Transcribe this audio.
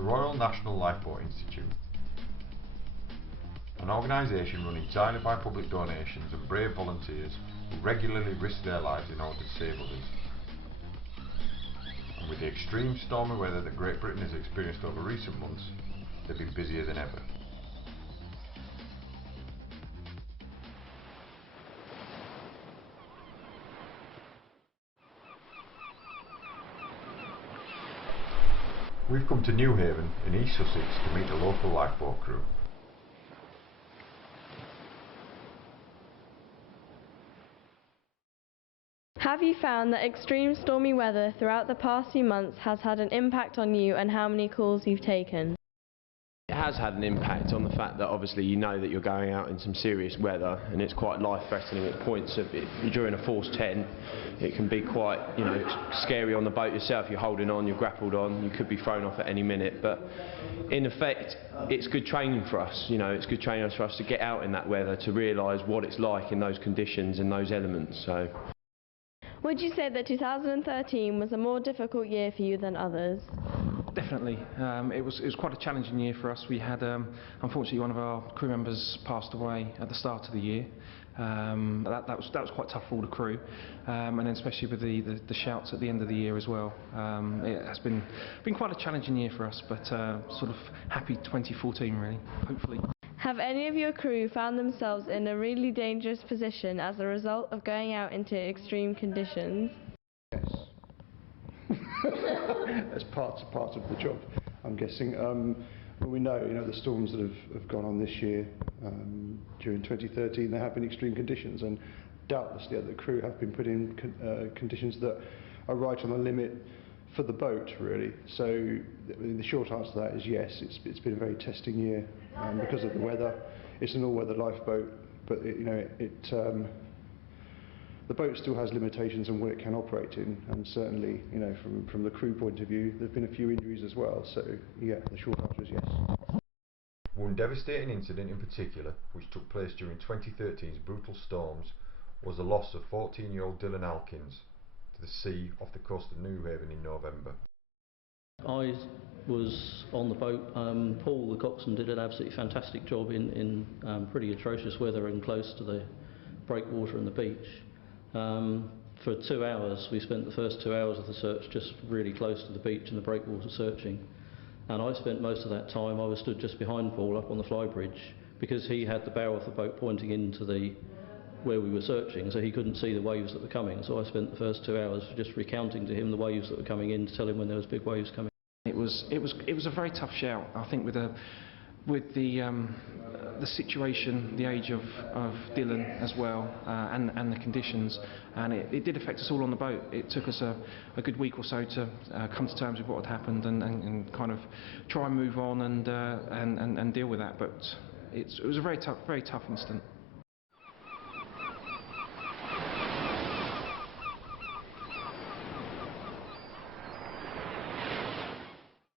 The Royal National Lifeboat Institute, an organisation run entirely by public donations and brave volunteers who regularly risk their lives in order to save others. And with the extreme stormy weather that Great Britain has experienced over recent months, they've been busier than ever. We've come to Newhaven in East Sussex to meet the local lifeboat crew. Have you found that extreme stormy weather throughout the past few months has had an impact on you and how many calls you've taken? It has had an impact on the fact that obviously you know that you're going out in some serious weather and it's quite life-threatening at points. If you're during a force 10, it can be quite, scary on the boat yourself. You're holding on, you're grappled on, you could be thrown off at any minute. But in effect, it's good training for us. It's good training for us to get out in that weather, to realise what it's like in those conditions and those elements. So. Would you say that 2013 was a more difficult year for you than others? Definitely. It was quite a challenging year for us. We had, unfortunately, one of our crew members passed away at the start of the year. That was quite tough for all the crew, and then especially with the shouts at the end of the year as well. It has been quite a challenging year for us, but sort of happy 2014 really, hopefully. Have any of your crew found themselves in a really dangerous position as a result of going out into extreme conditions? Yes. That's part of the job, I'm guessing. Well, we know, the storms that have gone on this year, during 2013, there have been extreme conditions, and doubtlessly the crew have been put in conditions that are right on the limit for the boat, really. So the short answer to that is yes, it's been a very testing year because of the weather. It's an all-weather lifeboat, but the boat still has limitations on what it can operate in, and certainly, from the crew point of view, there've been a few injuries as well. So yeah, the short answer is yes. One devastating incident in particular, which took place during 2013's brutal storms, was the loss of 14-year-old Dylan Alkins to the sea off the coast of Newhaven in November. I was on the boat. Paul, the coxswain, did an absolutely fantastic job in pretty atrocious weather and close to the breakwater and the beach. For 2 hours, we spent the first 2 hours of the search just really close to the beach and the breakwater searching. And I spent most of that time, I was stood just behind Paul up on the flybridge, because he had the bow of the boat pointing into where we were searching, so he couldn't see the waves that were coming. So I spent the first 2 hours just recounting to him the waves that were coming in, to tell him when there was big waves coming. It was a very tough shout, I think, with the situation, the age of Dylan as well, and the conditions, and it did affect us all on the boat. It took us a good week or so to come to terms with what had happened and kind of try and move on and deal with that. But it was a very tough incident.